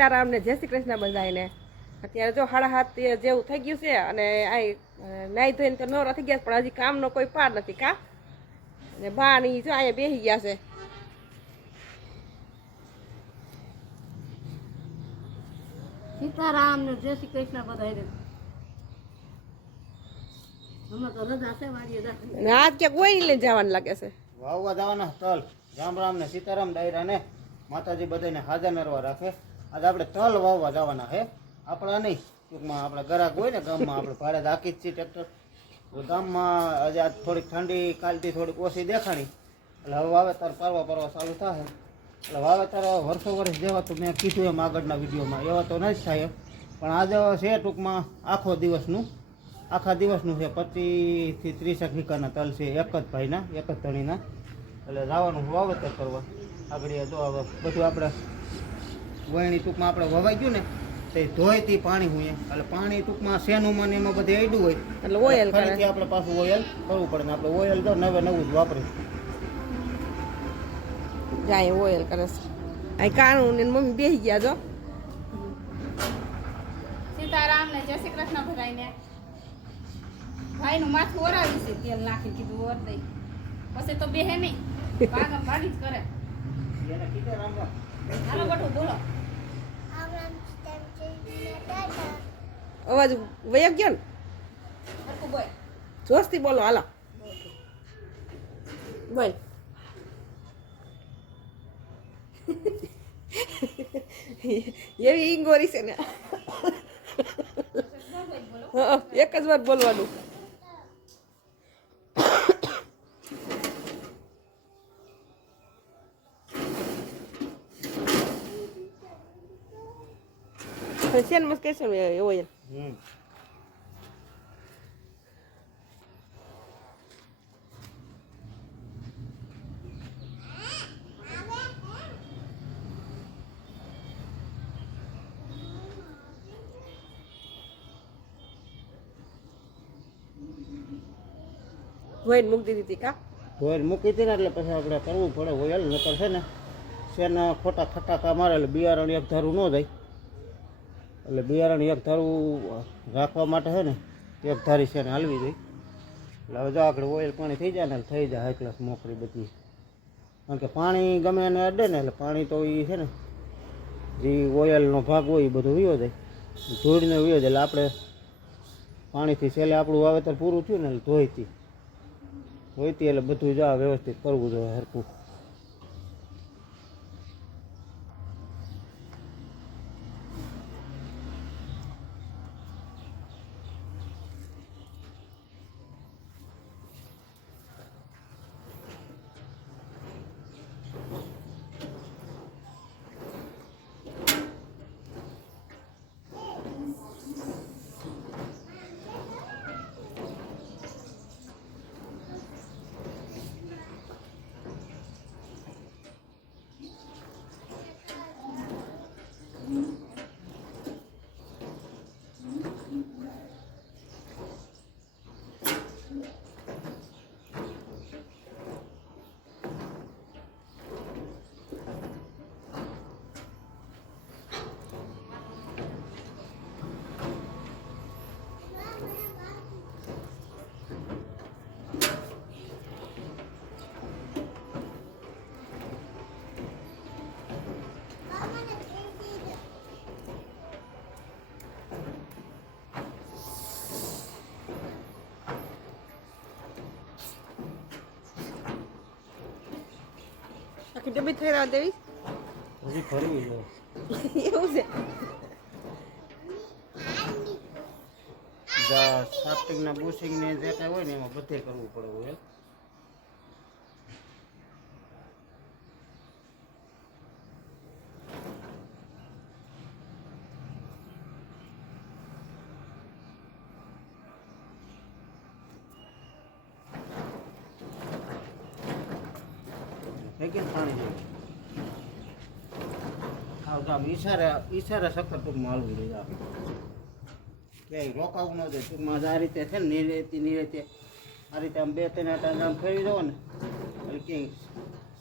સીતારામ ને જય શ્રી કૃષ્ણ બધાને. અત્યારે જો 7:30 જેવું થઈ ગયું છે અને આ નાઈ ધોઈને તો નવરા થઈ ગયા, પણ હજી કામનો કોઈ પાર નથી કા. અને બા ની જો અહીંયા બેસી ગયા છે. સીતારામ ને જય શ્રી કૃષ્ણ બધાને. હમણાં તો રજા છે વાડીએ જા. અને આજ ક્યાંક કોઈ લઈને જવાનું લાગે છે. વાવવા જવાના તલ. રામ રામ ને સીતારામ ડાયરા ને માતાજી બધાને હાજર નરવા રાખે. આજે આપણે તલ વાવવા જવાના છે. આપણા નહીં, ટૂંકમાં આપણા ગરાક હોય ને ગામમાં, આપણે ભાડે રાખી જ છીએ ટ્રેક્ટર. ગામમાં આજે આજ થોડીક ઠંડી કાલથી થોડીક ઓછી દેખાણી, એટલે હવે વાવેતર પરવા ચાલુ થાય. એટલે વાવેતર વર્ષો વર્ષ જેવા તો મેં કીધું એમ આગળના વિડીયોમાં એવા તો નહીં જ થાય એમ, પણ આજે છે ટૂંકમાં આખા દિવસનું છે. 25 થી 30 વીઘાના તલ છે, એક જ ભાઈના, એક જ ધણીના. એટલે જવાનું વાવેતર કરવા. આગળ જો હવે બધું આપણે વહેણી ટૂંકમાં આપણે વવાઈ ગયું ને તે ધોઈથી પાણી હોય, એટલે પાણી ટૂંકમાં શેનુંમાં ને એમાં બધે અડ્યું હોય એટલે ઓઇલ ફરીથી આપણે પાછું ઓઇલ કરવું પડે ને આપણે ઓઇલ તો નવું જ વાપરીશું. જાય ઓઇલ કરે છે. અહીં કાણું ને મમ્મી બેસી ગયા જો. સીતારામ ને જય શ્રી કૃષ્ણ બધાને. ભાઈ નું માથું ઓરાવ્યું છે, તેલ નાખી કીધું ઓર દઈ, પછી તો બેહે નહીં, ભાગી જ કરે. એને કીધે રામ રામ. હાલો બટું બોલો. અવાજ વયા ગયો ને, હરખું બોલ. જોશથી બોલો. હાલો બોલ. એવી ઈંગોરી છે ને. હા, એક જ વાર બોલવાનું. શેન મસ્ત કહેશો ને એવો એમ. ધોઈને મૂકી દીધી કા. ધોઈને મૂકી હતી ને એટલે પછી આપણે કરવું પડે ઓઇલ, નકર છે ને શેના ખોટા ખટાકા મારે એટલે બિયારણ એક ધારું ન જાય. એટલે બિયારણ એક ધારું રાખવા માટે છે ને એક ધારી છે ને હાલવી જોઈએ. એટલે હવે જો આગળ ઓઇલ પાણી થઈ જાય ને થઈ જાય હાઈ ક્લાસ મોકરી બધી. કારણ કે પાણી ગમે એને અડે ને એટલે પાણી તો એ છે ને જે ઓઇલનો ભાગ હોય એ બધું વયો જાય, ધૂળને વયો જાય. એટલે આપણે પાણીથી છેલ્લે આપણું વાવેતર પૂરું થયું ને એટલે ધોઈતી એટલે બધું જ વ્યવસ્થિત કરવું જોઈએ હરખું. આખી ડબ્બી થઈ રહ્યા દેવી હજી ફરવું જોઈએ. એવું છે. સાફ્ટિંગના બુશિંગને જે કાંઈ હોય ને એમાં બધે કરવું પડે ઓઇલ. પાણી જોઈએ આમ ઈશારે સખત ટૂંકમાં હાલવું જોઈએ. આપણે ક્યાંય રોકાવું ન જોઈએ ટૂંકમાં. આ રીતે છે ને નિરેતી આ રીતે આમ 2-3 આટા આમ ફેરવી દો ને એટલે ક્યાંય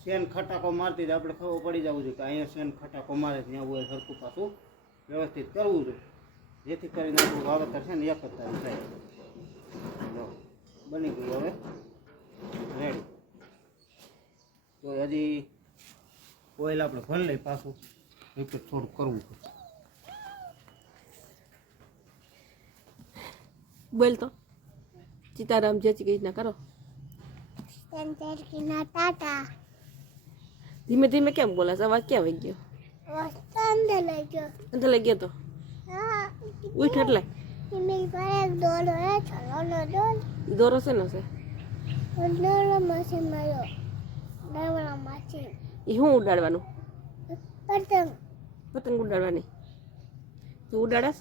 શેન ખટાકો મારતી આપણે ખબર પડી જવું જોઈએ કે અહીંયા શેન ખટાકો મારે ત્યાં હોય સરખું પાછું વ્યવસ્થિત કરવું જોઈએ, જેથી કરીને આપણું વાવેતર છે ને એક જ તારીખ થાય. જો બની ગયું હવે રેડી. તો હજી ઓઇલ આપણે ભરી લઈ, પાછું રિપીટ થોડું કરવું પડે. બોલ તો સીતારામ જય શ્રી કૃષ્ણ કરો. ટાટા ધીમે ધીમે કેમ બોલાશ? અવાજ ક્યાં વહી ગયો? વસ્તુ લઈ ગયો. અંદર લઈ ગયો તો હા ઉઠ એટલે મેં પર દોડો હે ચલો દોડ દોરો છે ને છે દોડો મસી મારો દોડો મસી એ શું ઉડાડવાનું? પતંગ પતંગ ઉડાડવાની. તું ઉડાડસ?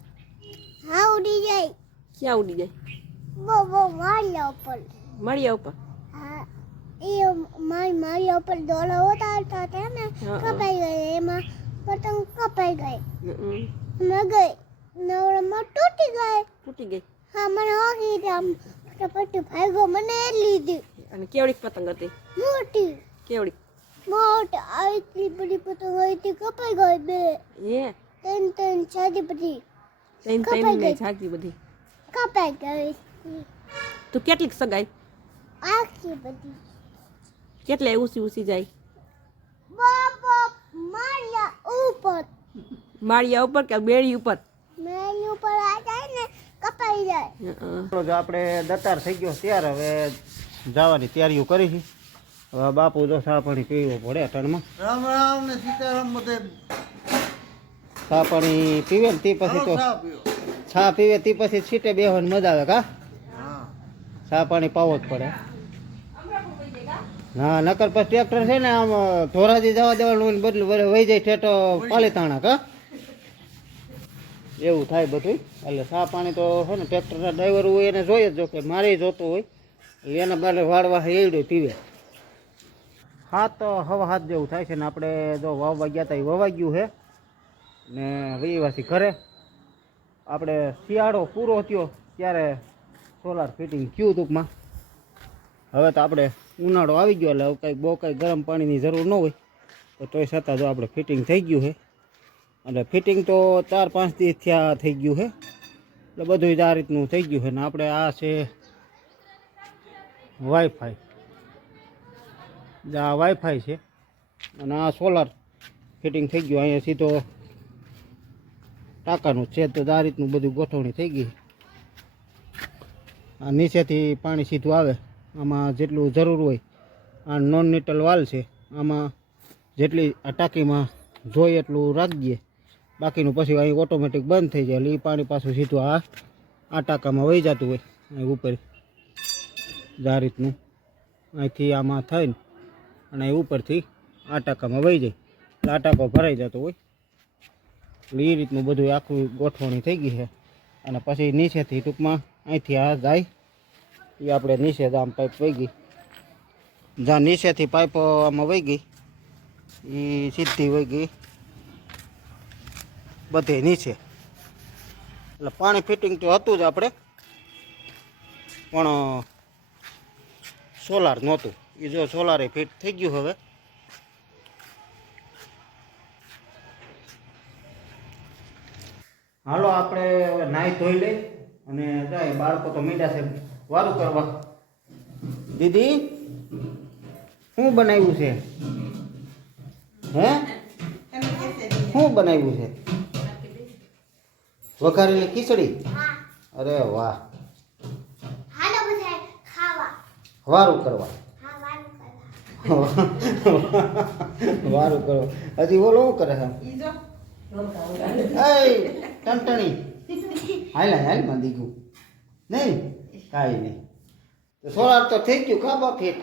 હા ઉડી જાય ક્યાં ઉડી જાય? બો માર્યા ઉપર માળિયા ઉપર? હા એ માર્યા ઉપર દોડો ઉતારતા હતા ને હા. કપાઈ ગઈ એમાં પતંગ કપાઈ ગઈ હમ. મેં ગઈ નવડામાં તૂટી ગઈ. તૂટી ગઈ. હા મને હોકી આમ પછી ભાગ્યો મને લીધી અને કેવડીક પતંગ હતી? મોટી કેવડીક? મોટી આટલી બધી પતંગ હતી કપાઈ ગઈ બે હે ત્રણ સાદી બધી તૈન કપાઈ તૈન ને ગઈ. જાગી બધી. કપાઈ ગઈ તું કેટલીક સગાઈ? આખી બધી કેટલે ઊંચી ઊંચી જાય? બાબા માર્યા ઉપર માળિયા ઉપર કે બેડી ઉપર? મેલી ઉપર આ જાય ને કપાઈ જાય. હં. જો આપણે દતાર થઈ ગયો ત્યારે હવે જવાની તૈયારીઓ કરી છે. હવે બાપુ જો ચા પાણી પીવો પડે અટાણમાં. રામ રામ ને સીતારામ બધે ચા પાણી પીવે ને તે પછી તો ચા પીઓ. ચા પીવે તે પછી છીટે બેહવાની મજા આવે. કા હા ચા પાણી પાવો જ પડે. હા નકર પછી ટ્રેક્ટર છે ને આમ ધોરાજી જવા દેવાનું ને બદલું વહી જાય ઠેઠો પાલીતાણા. કા એવું થાય બધું. એટલે ચા પાણી તો છે ને ટ્રેક્ટરના ડ્રાઈવર હોય એને જોઈએ જ જો કે મારે જોતું હોય એટલે એના બારે વાળવા એવડે પીવે. હાથ હવા હાથ જેવું થાય છે ને આપણે જો વાવવા ગયા હતા એ વવાઈ ગયું છે ને વહીવાસી ઘરે. આપણે શિયાળો પૂરો થયો ત્યારે સોલાર ફિટિંગ થયું ટૂંકમાં. હવે તો આપણે ઉનાળો આવી ગયો એટલે કંઈ બહુ કંઈ ગરમ પાણીની જરૂર ન હોય તો તોય છતાં જો આપણે ફિટિંગ થઈ ગયું છે. અને ફિટિંગ તો 4-5 દિવસ થયા થઈ ગયું છે એટલે બધું જ આ રીતનું થઈ ગયું છે. ને આપણે આ છે વાઈફાઈ, આ વાઈફાઈ છે અને આ સોલાર ફિટિંગ થઈ ગયું. અહીંયા સીધો ટાંકાનું છે તો આ રીતનું બધું ગોઠવણી થઈ ગઈ. આ નીચેથી પાણી સીધું આવે. આમાં જેટલું જરૂર હોય આ નોન નિટલ વાલ છે, આમાં જેટલી આ ટાંકીમાં જોઈએ એટલું રાખીએ, બાકીનું પછી અહીં ઓટોમેટિક બંધ થઈ જાય એટલે એ પાણી પાછું સીધું આ ટાંકામાં વહી જતું હોય. અહીં ઉપર આ રીતનું અહીંથી આમાં થઈને અને અહીં ઉપરથી આ ટાંકામાં વહી જાય એટલે આ ટાંકો ભરાઈ જતો હોય. એટલે એ રીતનું બધું આખું ગોઠવણી થઈ ગઈ છે. અને પછી નીચેથી ટૂંકમાં અહીંથી આ જાય એ આપણે નીચે આમ પાઇપ વહી ગઈ, જ્યાં નીચેથી પાઇપ આમાં વહી ગઈ એ સીધી વહી ગઈ બધે નીચે. એટલે પાણી ફિટિંગ તો હતું જ આપણે, પણ સોલાર નહોતું. એ જો સોલારે ફિટ થઈ ગયું. હવે હાલો આપણે હવે નાહી ધોઈ લઈ અને જાય. બાળકો તો મીંડા છે વારું કરવા. દીદી શું બનાવ્યું છે? હે શું બનાવ્યું છે? વઘારેલી ખીચડી? અરે વાહ. હાલો બધા ખાવા. વારું કરવા. હા વારું કરવા. વારું કરવા. હજી ઓલો શું કરે છે? એ ટંટણી હાલ માં દીકું નહીં કાંઈ નહીં. તો સોલાર તો થઈ ગયું ખાવા ફીટ.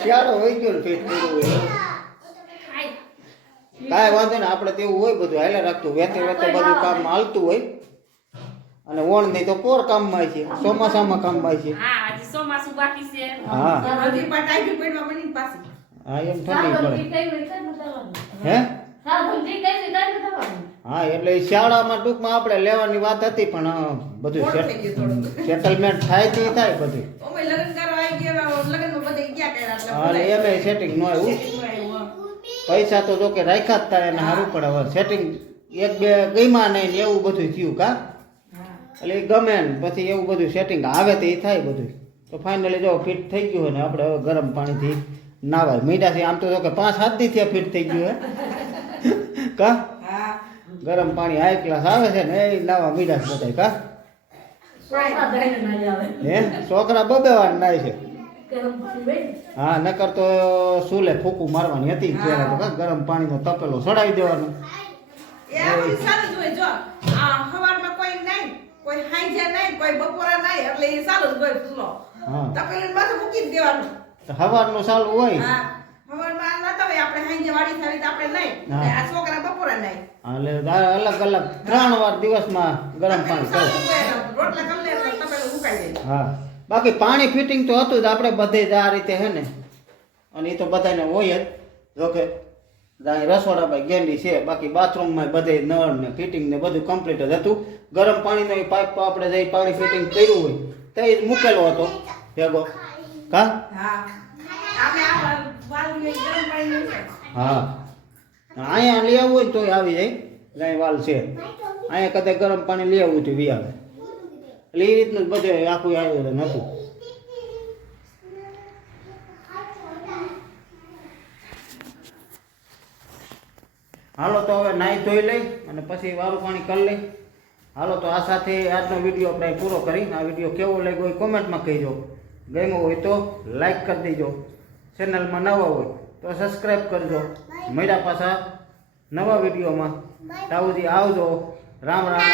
શિયાળો હોય ગયો ને ફીટ કર્યું હોય. કાંઈ વાંધો ને આપણે તેવું હોય બધું હાલે રાખતું. વેતે બધું કામ હાલતું હોય. અને ઓણ નહીં તો પોર કામમાં છે, ચોમાસામાં કામમાં છે. હા આજે ચોમાસું બાકી છે. હા હજી પણ ટાઈફી પડવા મળી પાછી. હા એમ ઠંડી પડે. હે હા એટલે એ શાળામાં ટૂંકમાં આપણે લેવાની વાત હતી પણ બધું મોડું થઈ ગયું થોડુંક. સેટલમેન્ટ થાય તે થાય બધું. ઓમે લગ્ન કરવા આવી ગયા લગ્નમાં બધે ગયા કર્યા એટલે હા એમ સેટિંગ ન આવ્યું. ભૂલાઈ. પૈસા તો જો કે રાખ્યા જ તા એને સારું પડે હવે સેટિંગ એક બે ગઈમાં નહીં ને એવું બધું થયું કા એટલે એ ગમે ને પછી એવું બધું સેટિંગ આવે તો એ થાય બધું તો ફાઇનલી જો ફિટ થઈ ગયું હોય ને આપણે હવે ગરમ પાણીથી નાવાય મીઠાથી આમ તો જો કે 5-7 દી થયા ફિટ થઈ ગયું હે કા ગરમ પાણી હાઈ ક્લાસ આવે છે ને એ નાવા મીઠાશ બધાય કા હે છોકરા બબે વાર નાય છે હા નકર તો સુલે ફૂકું મારવાની હતી ત્યારે તો કા ગરમ પાણીનો તપેલો સડાવી દેવાનું એ આપણે સારું જ હોય જો આ સવારમાં કોઈ નહીં કોઈ હાંજે નહીં કોઈ બપોરે નહીં એટલે એ સારું જ હોય ફૂલો હા તપેલું માથે મૂકી જ દેવાનું તો સવારનું ચાલુ હોય હા સવારમાં નતા હોય આપણે હાંજે વાડી થાવી તો આપણે નહીં હા. ને આ છોકરા બપોરે નહીં એટલે અલગ અલગ 3 વાર દિવસમાં ગરમ પાણી સારું કરે જ હોય. રોટલા કરી લે એટલે તપેલું સુકાઈ જાય હા બાકી પાણી ફિટિંગ તો હતું જ આપણે બધે જ આ રીતે હે ને અને એ તો બધાને હોય જ જોકે અહીં રસોડામાં ગેંડી છે બાકી બાથરૂમમાં બધે નળ ને ફિટિંગ ને બધું કમ્પ્લીટ જ હતું ગરમ પાણીનો એ પાઇપ આપણે જઈ પાણી ફિટિંગ કર્યું હોય તો એ જ મૂકેલો હતો ભેગો કા હા આપણે આ વાલની ગરમ પાણી નહીં છે. હા અહીંયા લઈ આવવું હોય તો આવી જાય ગાય વાલ છે અહીંયા કદાચ ગરમ પાણી લઈ આવવું તો વી આવે એટલે એ રીતનું જ બધું આખું આયોજન હતું હાલો તો હવે નાહી ધોઈ લઈ અને પછી વારું પાણી કરી લઈ હાલો તો આ સાથે આજનો વિડીયો આપણે પૂરો કરી આ વિડીયો કેવો લાગ્યો એ કોમેન્ટમાં કહીજો ગમ્યો હોય તો લાઈક કરી દેજો ચેનલમાં નવા હોય તો સબસ્ક્રાઈબ કરજો મળ્યા પાછા નવા વિડીયોમાં તાવજી આવજો રામ રામ